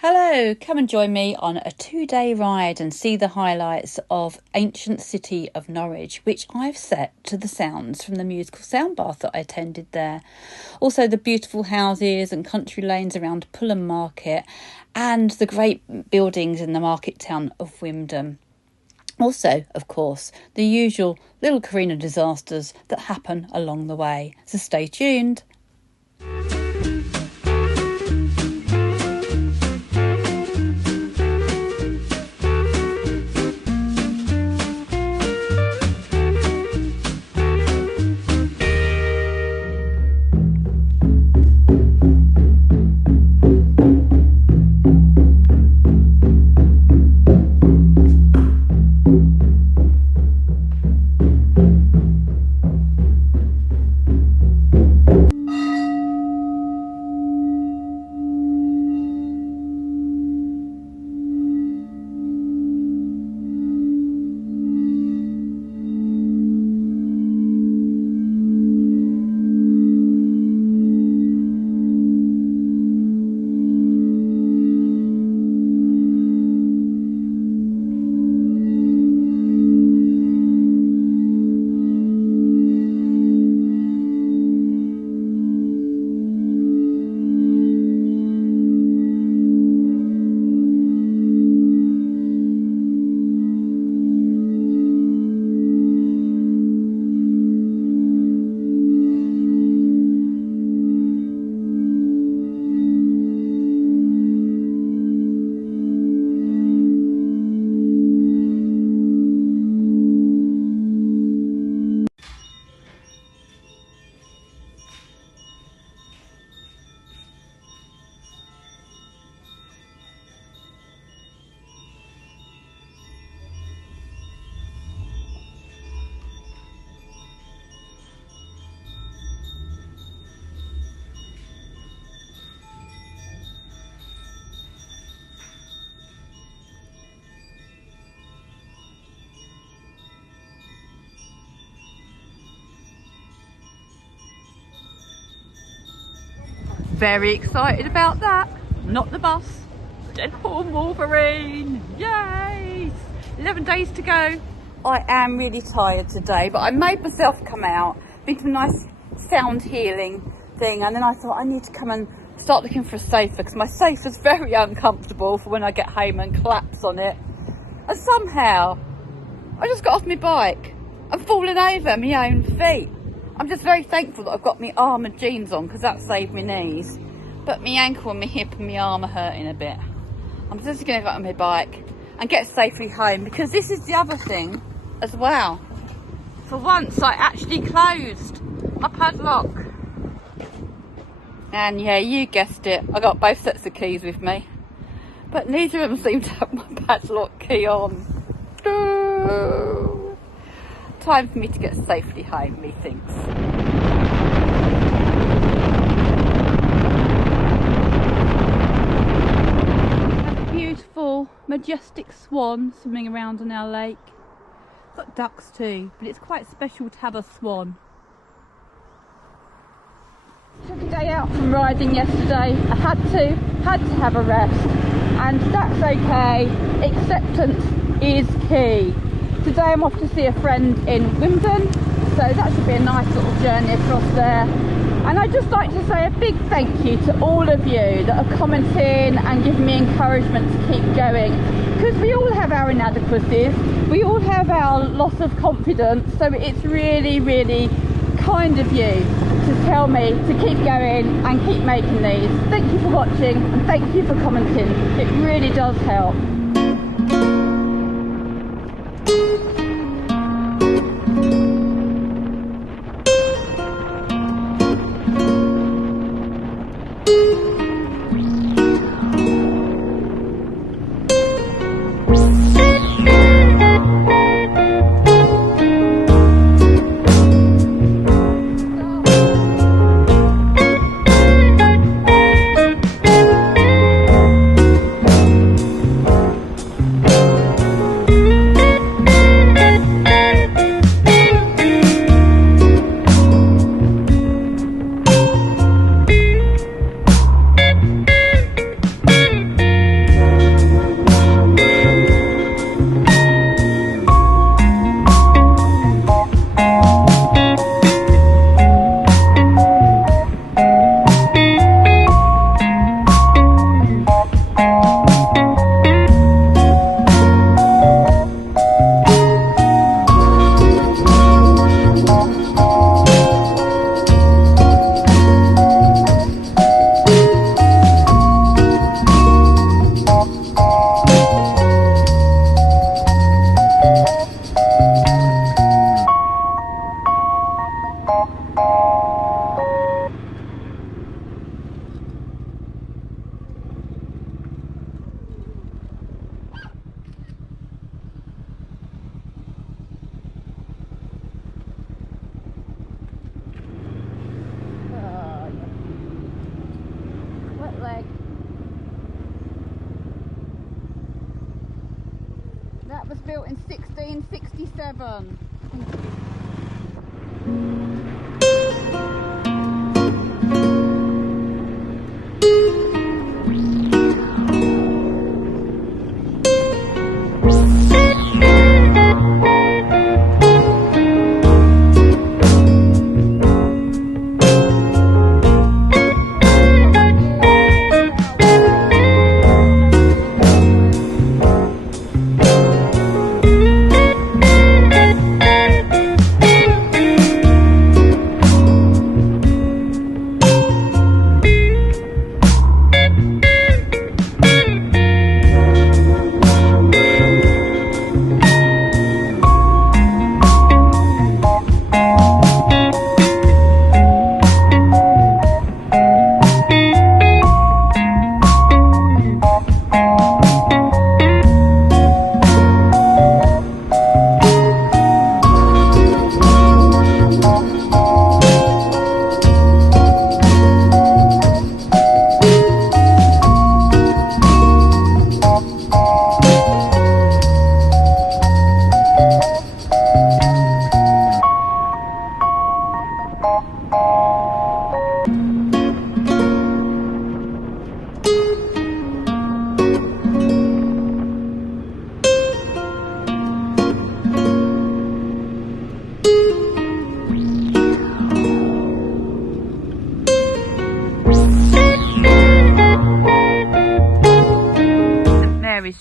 Hello, come and join me on a 2-day ride and see the highlights of ancient city of Norwich, which I've set to the sounds from the musical soundbath that I attended there. Also the beautiful houses and country lanes around Pulham Market and the great buildings in the market town of Wymondham. Also, of course, the usual little carina disasters that happen along the way. So stay tuned. Very excited about that. Not the bus. Deadpool Wolverine. Yay! 11 days to go. I am really tired today, but I made myself come out. Been to a nice sound healing thing, and then I thought I need to come and start looking for a sofa because my sofa's very uncomfortable for when I get home and collapse on it. And somehow I just got off my bike and fallen over my own feet. I'm just very thankful that I've got my armoured jeans on because that saved my knees. But my ankle and my hip and my arm are hurting a bit. I'm just going to get on my bike and get safely home because this is the other thing as well. For once I actually closed my padlock. And yeah, you guessed it, I got both sets of keys with me. But neither of them seem to have my padlock key on. Time for me to get safely home, methinks. A beautiful, majestic swan swimming around on our lake. It's got ducks too, but it's quite special to have a swan. Took a day out from riding yesterday. I had to have a rest, and that's okay. Acceptance is key. Today I'm off to see a friend in Wymondham, so that should be a nice little journey across there. And I'd just like to say a big thank you to all of you that are commenting and giving me encouragement to keep going, because we all have our inadequacies, we all have our loss of confidence, so it's really, really kind of you to tell me to keep going and keep making these. Thank you for watching and thank you for commenting, it really does help. That was built in 1667. Thank you.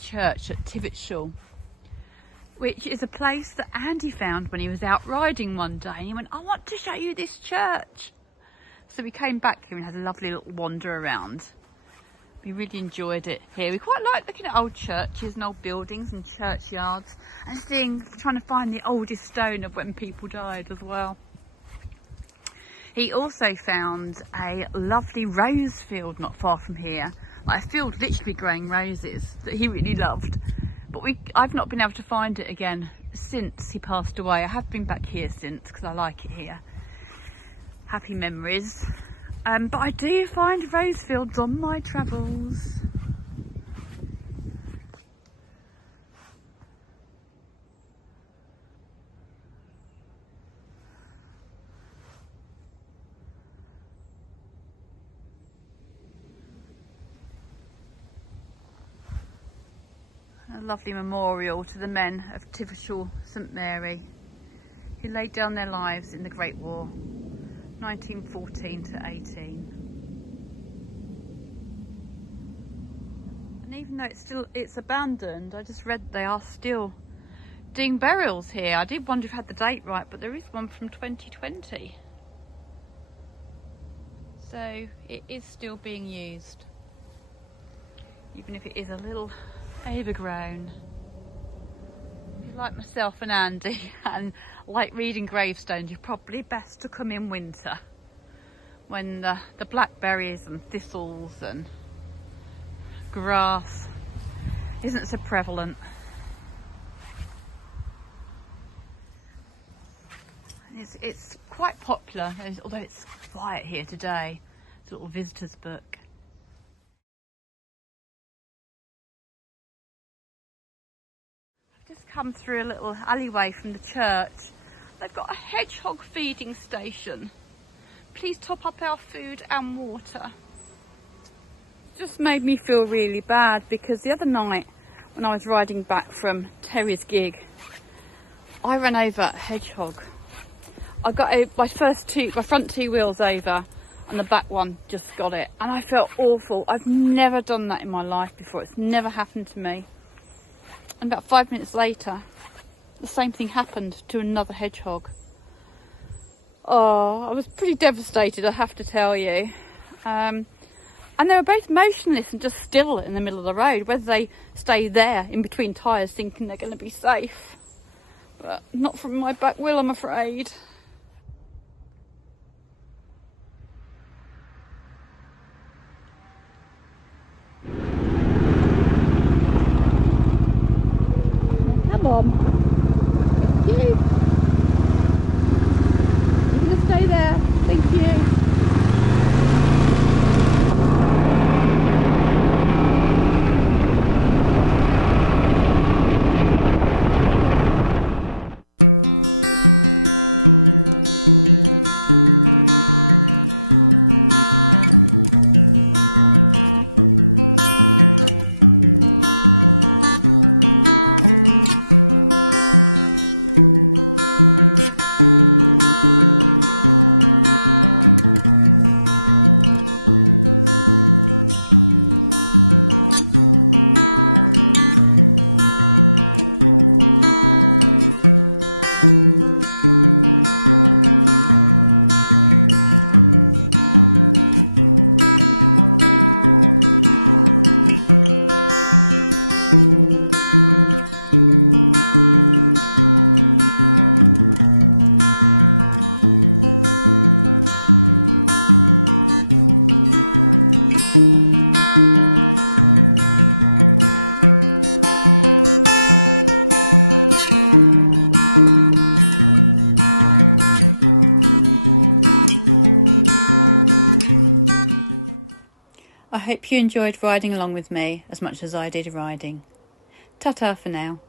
Church at Tivetshall, which is a place that Andy found when he was out riding one day, and he went, I want to show you this church. So we came back here and had a lovely little wander around. We really enjoyed it here. We quite like looking at old churches and old buildings and churchyards and trying to find the oldest stone of when people died as well. He also found a lovely rose field not far from here, like a field literally growing roses that he really loved. But I've not been able to find it again since he passed away. I have been back here since because I like it here. Happy memories. But I do find rose fields on my travels. A lovely memorial to the men of Tivetshall St who laid down their lives in the Great War, 1914 to 18. And even though it's abandoned, I just read they are still doing burials here. I did wonder if I had the date right, but there is one from 2020. So it is still being used, even if it is a little overgrown. If you like myself and Andy and like reading gravestones, you're probably best to come in winter when the blackberries and thistles and grass isn't so prevalent. It's quite popular, although it's quiet here today. It's a little visitor's book. Just come through a little alleyway from the church. They've got a hedgehog feeding station. Please top up our food and water. It just made me feel really bad because the other night when I was riding back from Terry's gig, I ran over a hedgehog. I got my front two wheels over and the back one just got it, and I felt awful. I've never done that in my life before. It's never happened to me. And about 5 minutes later, the same thing happened to another hedgehog. Oh, I was pretty devastated, I have to tell you. And they were both motionless and just still in the middle of the road, whether they stay there in between tyres thinking they're going to be safe. But not from my back wheel, I'm afraid. Come on. Thank you. You're going to stay there. Thank you. hope you enjoyed riding along with me as much as I did riding. Ta-ta for now.